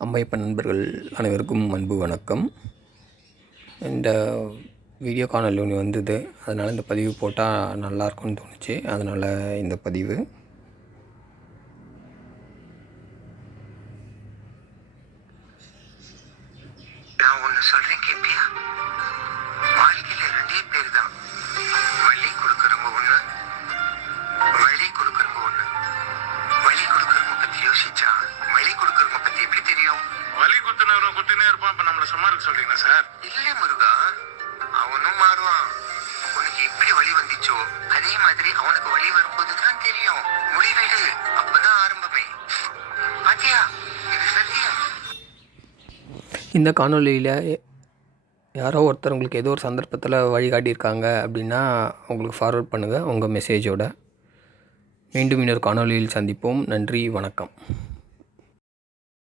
அம்மையப்பன் நண்பர்கள் அனைவருக்கும் அன்பு வணக்கம். இந்த வீடியோ காணொளி ஒன்று வந்தது, அதனால் இந்த பதிவு போட்டால் நல்லாயிருக்கும்னு தோணுச்சு. அதனால் இந்த பதிவு. நான் ஒன்று சொல்கிறேன், கேட்பியா? வாழ்க்கையில் ரெண்டே பேர் தான், வலி கொடுக்குறவங்க ஒன்று, வலி கொடுக்குறவங்க ஒன்று. வலி கொடுக்குறவங்க பற்றி யோசிச்சா வலி கொடுக்குறவங்க பற்றி எப்படி தெரியும்? வலி குத்துனவரும் குத்தினே இருப்பான். இப்போ நம்மளை சும்மா இருக்க சொல்றீங்களா சார்? இல்லை முருகா, அவனும் மாறுவான். உனக்கு எப்படி வலி வந்துச்சோ அதே மாதிரி அவனுக்கு வலி வரும்போது தான் தெரியும். முடிவெடு, அப்பதான் ஆரம்பமே. பாத்தியா, இது சத்தியம். இந்த காணொளியில் யாரோ ஒருத்தர் உங்களுக்கு ஏதோ ஒரு சந்தர்ப்பத்தில் வழிகாட்டியிருக்காங்க அப்படின்னா உங்களுக்கு ஃபார்வர்ட் பண்ணுங்கள் உங்கள் மெசேஜோட. மீண்டும் இன்னொரு காணொளியில் சந்திப்போம். நன்றி, வணக்கம்.